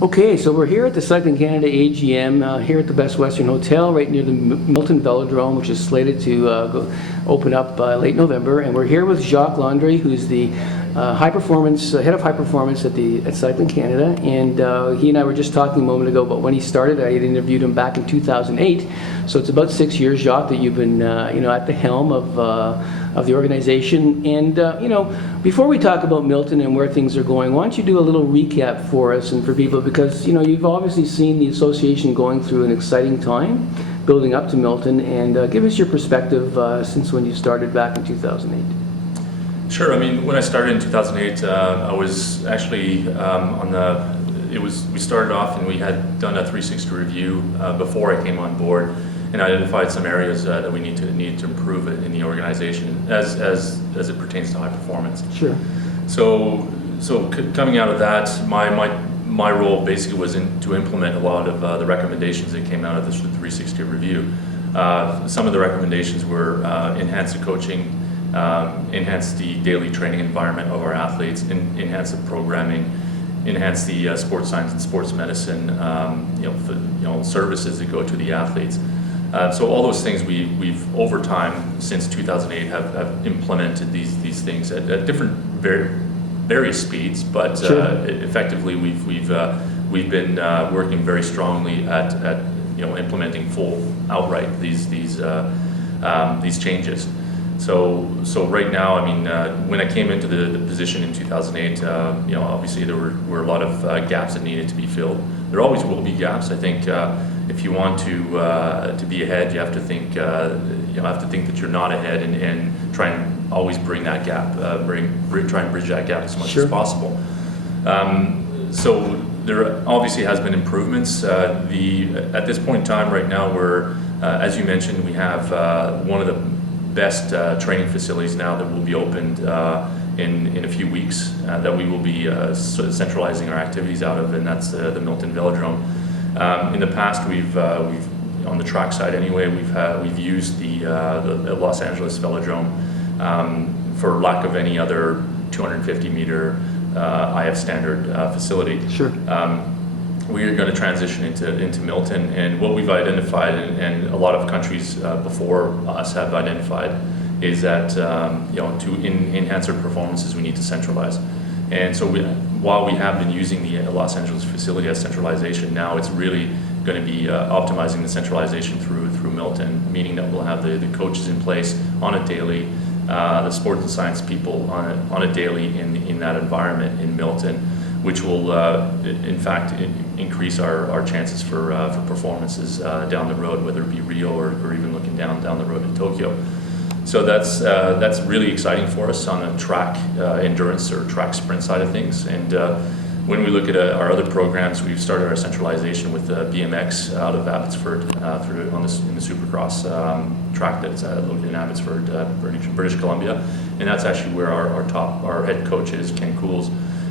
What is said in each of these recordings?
Okay, so we're here at the Cycling Canada AGM, here at the Best Western Hotel, right near the Milton Velodrome, which is slated to open up late November. And we're here with Jacques Landry, who's the head of high performance at Cycling Canada. And he and I were just talking a moment ago about when he started. I had interviewed him back in 2008. So it's about 6 years, Jacques, that you've been at the helm of the organization. And before we talk about Milton and where things are going, why don't you do a little recap for us and for people, because you've obviously seen the association going through an exciting time building up to Milton, and give us your perspective since when you started back in 2008. Sure. I mean, when I started in 2008, I was actually we started off and we had done a 360 review before I came on board, and identified some areas that we need to improve it in the organization as it pertains to high performance. Sure. So coming out of that, my role basically was to implement a lot of the recommendations that came out of this 360 review. Some of the recommendations were enhance the coaching, enhance the daily training environment of our athletes, enhance the programming, enhance the sports science and sports medicine services that go to the athletes. So all those things we've over time since 2008 have implemented these things at different various speeds, but sure. Effectively we've been working very strongly at implementing outright these changes. So right now, I mean, when I came into the position in 2008, obviously there were a lot of gaps that needed to be filled. There always will be gaps. I think if you want to be ahead, you have to think that you're not ahead, and try and always bring that gap, try and bridge that gap as much sure. as possible. So there obviously has been improvements. At this point in time, right now, as you mentioned, we have one of the best training facilities now that will be opened in a few weeks, that we will be centralizing our activities out of, and that's the Milton Velodrome. In the past, we've on the track side anyway, we've used the Los Angeles Velodrome for lack of any other 250 meter IF standard facility. Sure. We are going to transition into Milton, and what we've identified, and a lot of countries before us have identified, is that to enhance our performances, we need to centralize. And so while we have been using the Los Angeles facility as centralization, now it's really going to be optimizing the centralization through Milton, meaning that we'll have the coaches in place on a daily, the sports and science people on a daily in that environment in Milton, which will in fact increase our chances for performances down the road, whether it be Rio or even looking down the road in Tokyo. So that's really exciting for us on the track endurance or track sprint side of things. And when we look at our other programs, we've started our centralization with BMX out of Abbotsford in the Supercross track that's located in Abbotsford, British Columbia, and that's actually where our head coach is, Ken Cools,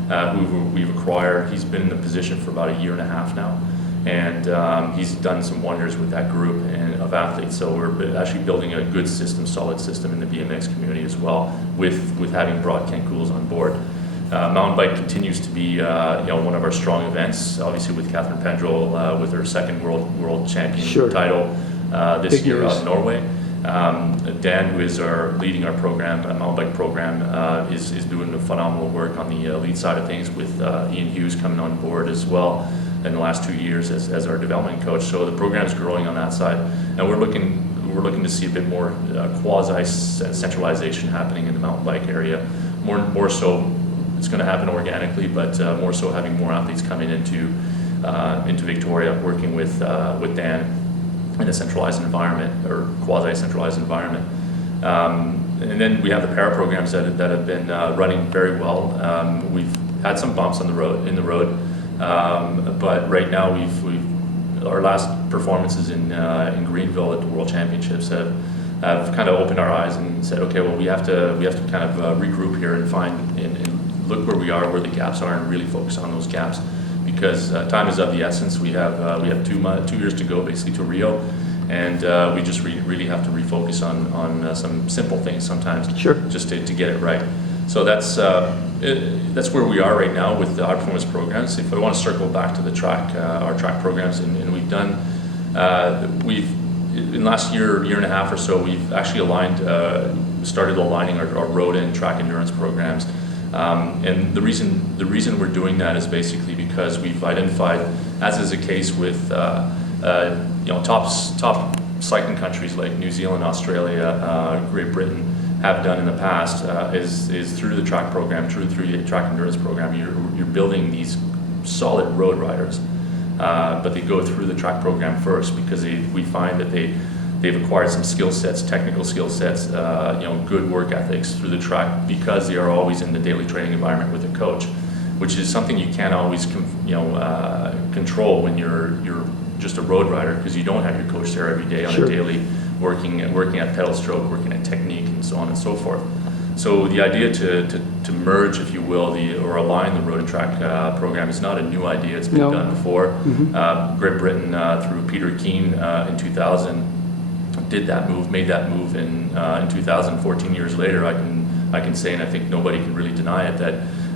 who we've acquired. He's been in the position for about a year and a half now, and he's done some wonders with that group of athletes. So we're actually building a good system, solid system in the BMX community as well, with having brought Ken Cools on board. Mountain bike continues to be one of our strong events, obviously with Catherine Pendrell with her second world champion sure. title this Big year news. out of Norway. Dan, who is leading our program, mountain bike program, is doing phenomenal work on the lead side of things, with Ian Hughes coming on board as well in the last 2 years as our development coach. So the program's growing on that side, and we're looking to see a bit more quasi centralization happening in the mountain bike area. More so, it's going to happen organically, but more so having more athletes coming into Victoria, working with Dan in a centralized environment or quasi-centralized environment. And then we have the para programs that have been running very well. We've had some bumps in the road, but right now our last performances in Greenville at the World Championships have kind of opened our eyes and said, okay, well, we have to kind of regroup here and find and look where we are, where the gaps are, and really focus on those gaps, because time is of the essence. We have 2 years to go, basically, to Rio, and we just really have to refocus on some simple things sometimes, sure. just to get it right. So that's where we are right now with the high performance programs. If I want to circle back to the track, our track programs, and we've done, in the last year and a half or so, we've actually started aligning our road and track endurance programs. And the reason we're doing that is basically because we've identified, as is the case with top cycling countries like New Zealand, Australia, Great Britain have done in the past, is through the track program, through the track endurance program, you're building these solid road riders, but they go through the track program first because we find that they've acquired some skill sets, technical skill sets, good work ethics through the track because they are always in the daily training environment with a coach, which is something you can't always control when you're just a road rider because you don't have your coach there every day on Sure. a daily working at pedal stroke, working at technique, and so on and so forth. So the idea to merge, if you will, or align the road and track program is not a new idea. It's been No. done before. Mm-hmm. Great Britain, through Peter Keane in 2000, made that move in 2000. 14 years later, I can say, and I think nobody can really deny it,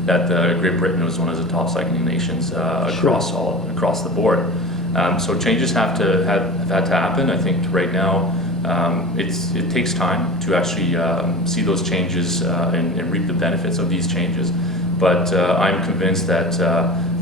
that Great Britain was one of the top cycling nations across the board. So changes have had to happen. I think right now it takes time to actually see those changes and reap the benefits of these changes. But I'm convinced that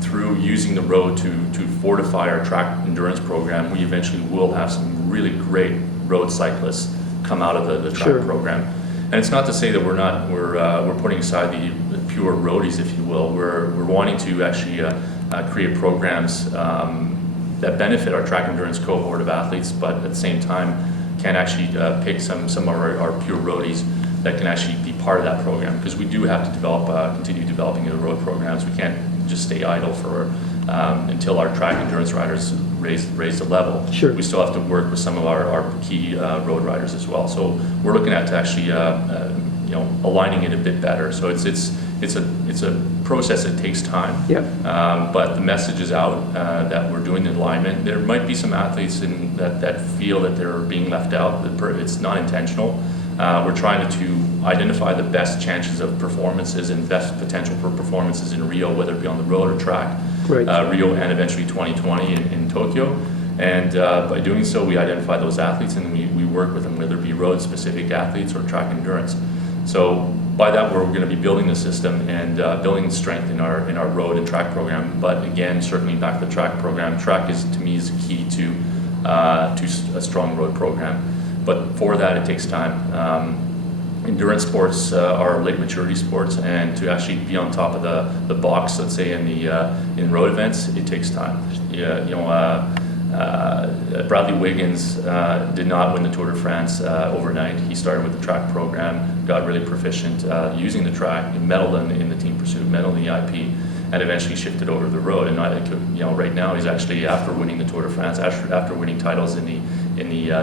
through using the road to fortify our track endurance program, we eventually will have some really great road cyclists come out of the track Sure. program. And it's not to say that we're putting aside the pure roadies, if you will. We're wanting to actually create programs that benefit our track endurance cohort of athletes, but at the same time can actually pick some of our pure roadies that can actually be part of that program, because we do have to continue developing the road programs. We can't just stay idle until our track endurance riders raise the level. Sure. We still have to work with some of our key road riders as well. So we're looking at actually aligning it a bit better. So it's a process that takes time. Yep. But the message is out that we're doing the alignment. There might be some athletes that feel that they're being left out. It's not intentional. We're trying to identify the best chances of performances and best potential for performances in Rio, whether it be on the road or track. Right. Rio and eventually 2020 in Tokyo. And by doing so, we identify those athletes and we work with them, whether it be road-specific athletes or track endurance. So by that, we're going to be building the system and building strength in our road and track program. But again, circling back to the track program, track to me is key to a strong road program. But for that, it takes time. Endurance sports are late maturity sports, and to actually be on top of the box, let's say in road events, it takes time. Bradley Wiggins did not win the Tour de France overnight. He started with the track program, got really proficient using the track, medaled in the team pursuit, medaled in the IP, and eventually shifted over to the road. And I think right now he's actually, after winning the Tour de France, after winning titles in the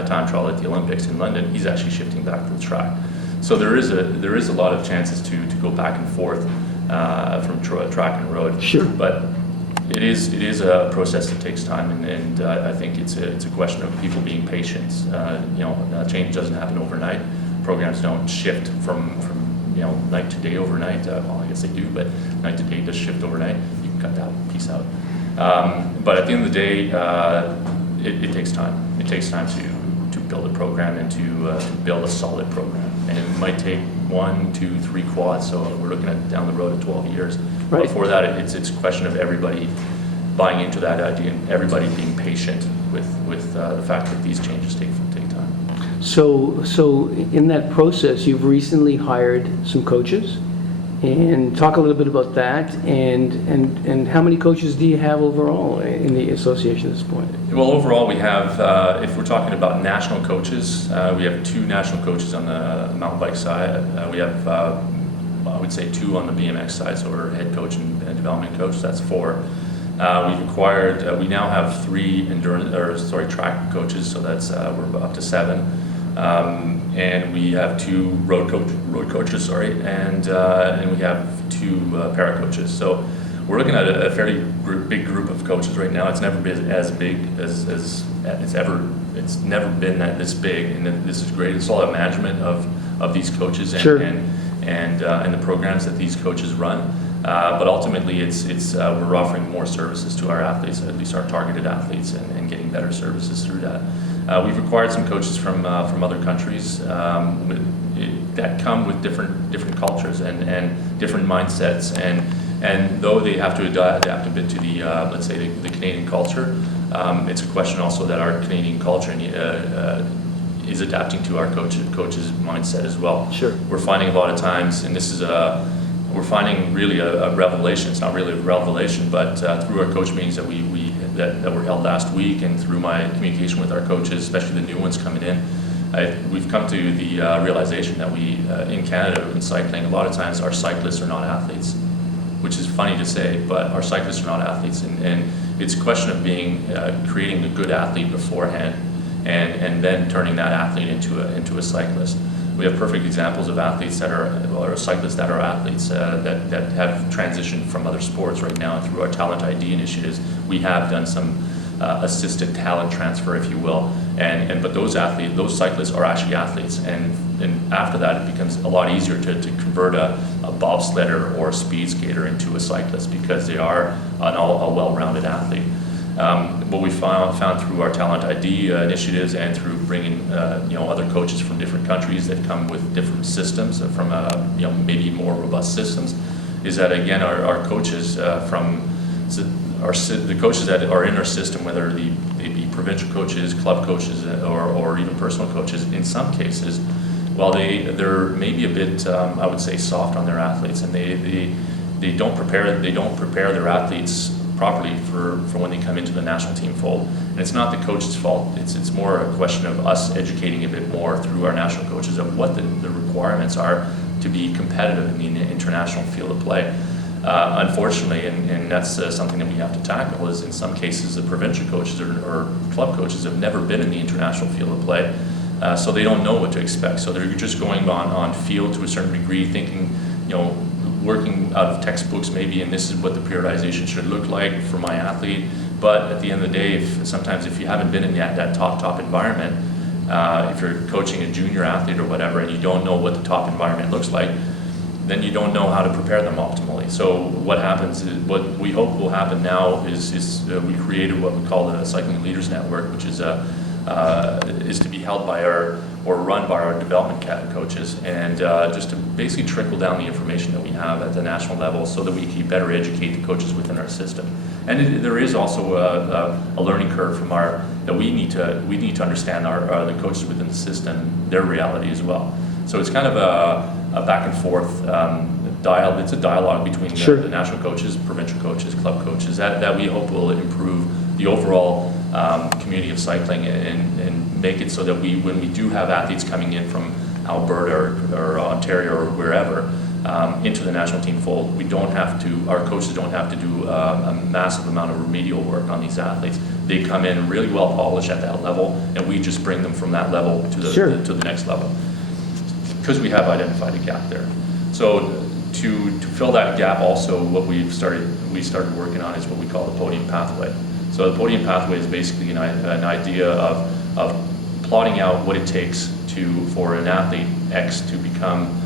time trial at the Olympics in London, he's actually shifting back to the track. So there is a lot of chances to go back and forth from track and road. Sure. But it is a process that takes time, and I think it's a question of people being patient. Change doesn't happen overnight. Programs don't shift from night to day overnight. Well, I guess they do, but night to day does shift overnight. You can cut that piece out. But at the end of the day, it takes time. It takes time to build a program and to build a solid program. And it might take 1, 2, 3 quads. So we're looking at down the road at 12 years. Right. Before that, it's a question of everybody buying into that idea and everybody being patient with the fact that these changes take time. So in that process, you've recently hired some coaches, and talk a little bit about that, and how many coaches do you have overall in the association at this point? Well, overall we have, if we're talking about national coaches, we have 2 national coaches on the mountain bike side. We have, I would say 2 on the BMX side, so we're head coach and development coach. That's 4. We've acquired, we now have 3 track coaches, so that's we're up to 7. And we have 2 road coaches, and we have 2 para coaches. So we're looking at a fairly big group of coaches right now. It's never been as big as it's never been this big, and this is great. It's all a management of these coaches, and Sure. and the programs that these coaches run. But ultimately, we're offering more services to our athletes, at least our targeted athletes, and getting better services through that. We've acquired some coaches from other countries that come with different cultures and different mindsets, and though they have to adapt a bit to the let's say the Canadian culture, it's a question also that our Canadian culture is adapting to our coaches' mindset as well. Sure. We're finding a lot of times, and this is we're finding really a revelation. It's not really a revelation, but through our coach meetings that were held last week, and through my communication with our coaches, especially the new ones coming in, we've come to the realization that we, in Canada, in cycling, a lot of times our cyclists are not athletes, which is funny to say, but our cyclists are not athletes, and it's a question of creating a good athlete beforehand, and then turning that athlete into a cyclist. We have perfect examples of athletes or cyclists that are athletes that have transitioned from other sports right now. Through our Talent ID initiatives, we have done some assisted talent transfer, if you will, but those cyclists are actually athletes, and after that it becomes a lot easier to convert a bobsledder or a speed skater into a cyclist, because they are a well-rounded athlete. What we found through our Talent ID initiatives, and through bringing other coaches from different countries that come with different systems, from maybe more robust systems, is that again our coaches the coaches that are in our system, whether they be provincial coaches, club coaches, or even personal coaches, in some cases, while they're maybe a bit I would say soft on their athletes, and they don't prepare their athletes properly for when they come into the national team fold. And it's not the coach's fault. It's more a question of us educating a bit more through our national coaches of what the requirements are to be competitive in the international field of play. Unfortunately, and that's something that we have to tackle, is in some cases the provincial coaches or club coaches have never been in the international field of play, so they don't know what to expect. So they're just going on field to a certain degree, thinking, working out of textbooks maybe, and this is what the periodization should look like for my athlete. But at the end of the day, sometimes if you haven't been in that top environment, if you're coaching a junior athlete or whatever, and you don't know what the top environment looks like, then you don't know how to prepare them optimally. So what happens is, what we hope will happen now is we created what we call the Cycling Leaders Network, which is to be held by or run by our development coaches, and just to basically trickle down the information that we have at the national level, so that we can better educate the coaches within our system. And there is also a learning curve from that we need to understand the coaches within the system, their reality as well. So it's kind of a back and forth it's a dialogue between the national coaches, provincial coaches, club coaches, that we hope will improve the overall community of cycling, and make it so that when we do have athletes coming in from Alberta or Ontario or wherever into the national team fold, our coaches don't have to do a massive amount of remedial work on these athletes. They come in really well polished at that level, and we just bring them from that level to the next level, because we have identified a gap there. So to fill that gap, also what we started working on is what we call the podium pathway. So the podium pathway is basically an idea of plotting out what it takes for an athlete X to become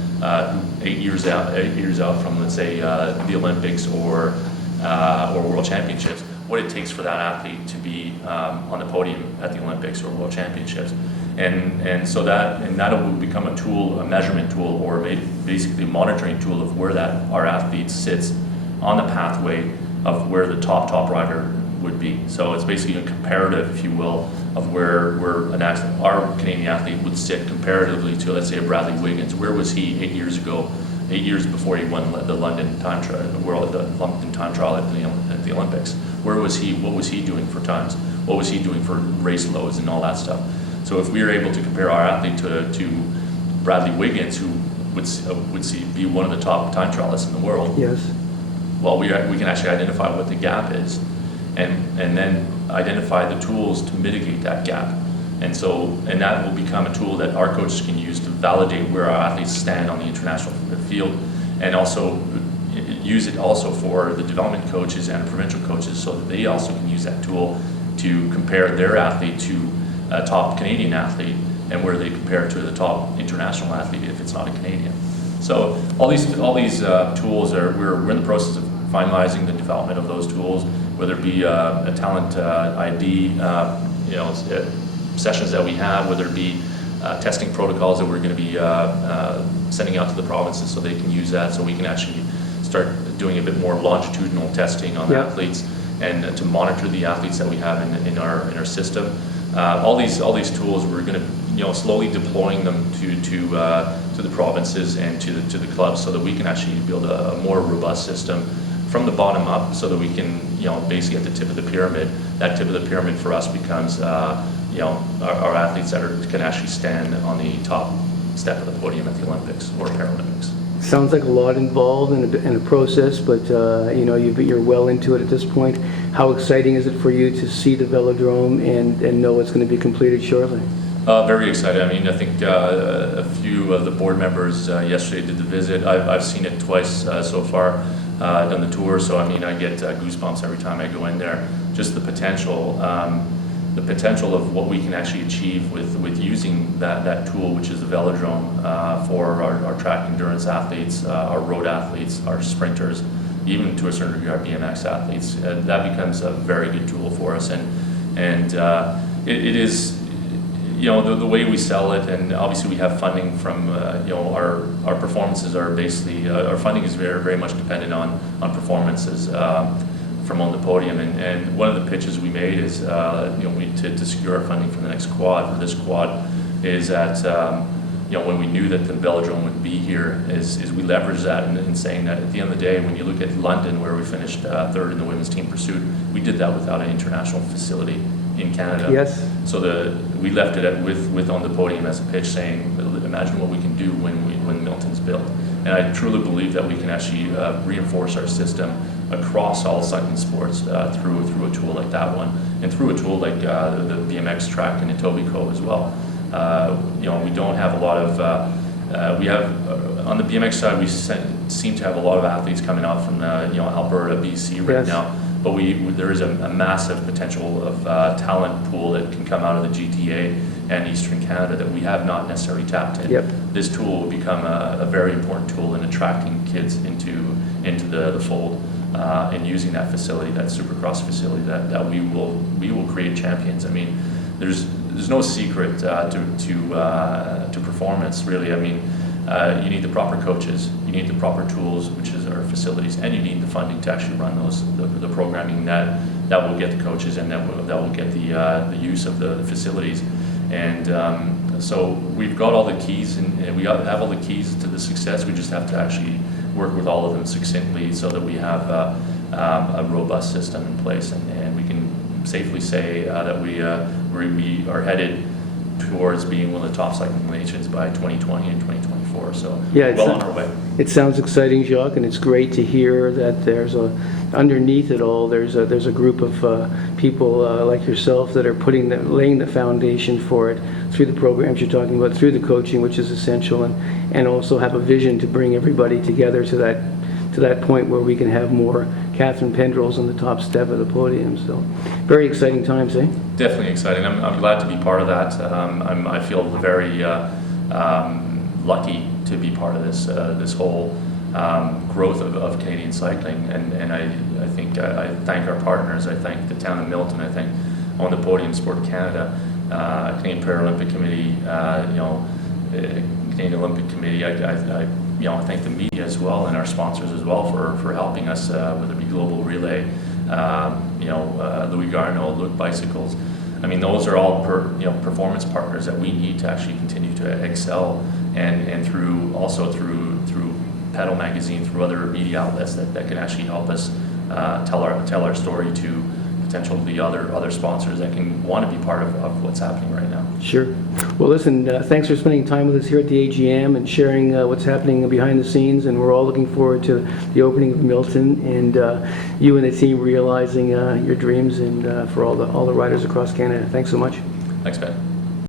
8 years out from, let's say, the Olympics or World Championships, what it takes for that athlete to be on the podium at the Olympics or World Championships. And so that will become a tool, a measurement tool, or basically a monitoring tool of where our athlete sits on the pathway of where the top rider would be. So it's basically a comparative, if you will, of where our Canadian athlete would sit comparatively to, let's say, a Bradley Wiggins. Where was he 8 years ago, 8 years before he won the London time trial, at the Olympics? Where was he? What was he doing for times? What was he doing for race loads and all that stuff? So if we are able to compare our athlete to Bradley Wiggins, who would be one of the top time trialists in the world, yes, well, we can actually identify what the gap is, and then identify the tools to mitigate that gap. And that will become a tool that our coaches can use to validate where our athletes stand on the international field, and also use it also for the development coaches and provincial coaches, so that they also can use that tool to compare their athlete to a top Canadian athlete, and where they compare to the top international athlete if it's not a Canadian. So all these tools we're in the process of finalizing the development of those tools, whether it be a talent ID, sessions that we have, whether it be testing protocols that we're going to be sending out to the provinces so they can use that, so we can actually start doing a bit more longitudinal testing on athletes and to monitor the athletes that we have in our system. All these tools, we're going to slowly deploying them to the provinces and to the clubs, so that we can actually build a more robust system from the bottom up, so that we can basically at the tip of the pyramid. That tip of the pyramid for us becomes our athletes that can actually stand on the top step of the podium at the Olympics or Paralympics. Sounds like a lot involved in a process, but you're well into it at this point. How exciting is it for you to see the velodrome and know it's going to be completed shortly? Very excited. I mean, I think a few of the board members yesterday did the visit. I've seen it twice so far, done the tour, so I mean, I get goosebumps every time I go in there. Just the potential of what we can actually achieve with using that tool, which is the velodrome, for our track endurance athletes, our road athletes, our sprinters, even to a certain degree our BMX athletes. That becomes a very good tool for us, and it is the way we sell it, and obviously we have funding from our performances are basically our funding is very, very much dependent on performances from on the podium, and one of the pitches we made is to secure our funding for the next quad, for this quad, is that when we knew that the velodrome would be here, is we leveraged that in saying that at the end of the day, when you look at London, where we finished third in the women's team pursuit, we did that without an international facility in Canada. Yes. So we left it with on the podium as a pitch, saying, imagine what we can do when Milton's built. And I truly believe that we can actually reinforce our system across all cycling sports through a tool like that one, and through a tool like the BMX track in Etobicoke as well. We don't have a lot of we have on the BMX side, we seem to have a lot of athletes coming out from Alberta, BC right now. But there is a massive potential of talent pool that can come out of the GTA and Eastern Canada that we have not necessarily tapped in. Yep. This tool will become a very important tool in attracting kids into the fold, and using that facility, that Supercross facility, that we will create champions. I mean, there's no secret to performance, really. I mean, you need the proper coaches, you need the proper tools, which is our facilities, and you need the funding to actually run the programming that will get the coaches and that will get the use of the facilities. And so we've got all the keys, and we have all the keys to the success. We just have to actually work with all of them succinctly, so that we have a robust system in place, and we can safely say that we are headed towards being one of the top cycling nations by 2020 and 2024. So well on our way. It sounds exciting, Jacques, and it's great to hear that underneath it all, there's a group of people like yourself that are laying the foundation for it through the programs you're talking about, through the coaching, which is essential, and also have a vision to bring everybody together to that point where we can have more Catherine Pendrels on the top step of the podium. So very exciting times, eh? Definitely exciting. I'm glad to be part of that. I feel very lucky to be part of this whole growth of Canadian cycling, and I think I thank our partners. I thank the town of Milton. I thank On the Podium Sport Canada, Canadian Paralympic Committee, Canadian Olympic Committee. I thank the media as well, and our sponsors as well for helping us, whether it be Global Relay, Louis Garneau, Look Bicycles. I mean, those are all performance partners that we need to actually continue to excel, and through Pedal Magazine, through other media outlets that can actually help us tell our story to potentially other sponsors that can want to be part of what's happening right now. Sure. Well, listen, thanks for spending time with us here at the AGM and sharing what's happening behind the scenes, and we're all looking forward to the opening of Milton, and you and the team realizing your dreams, and for all the riders across Canada. Thanks so much. Thanks, Ben.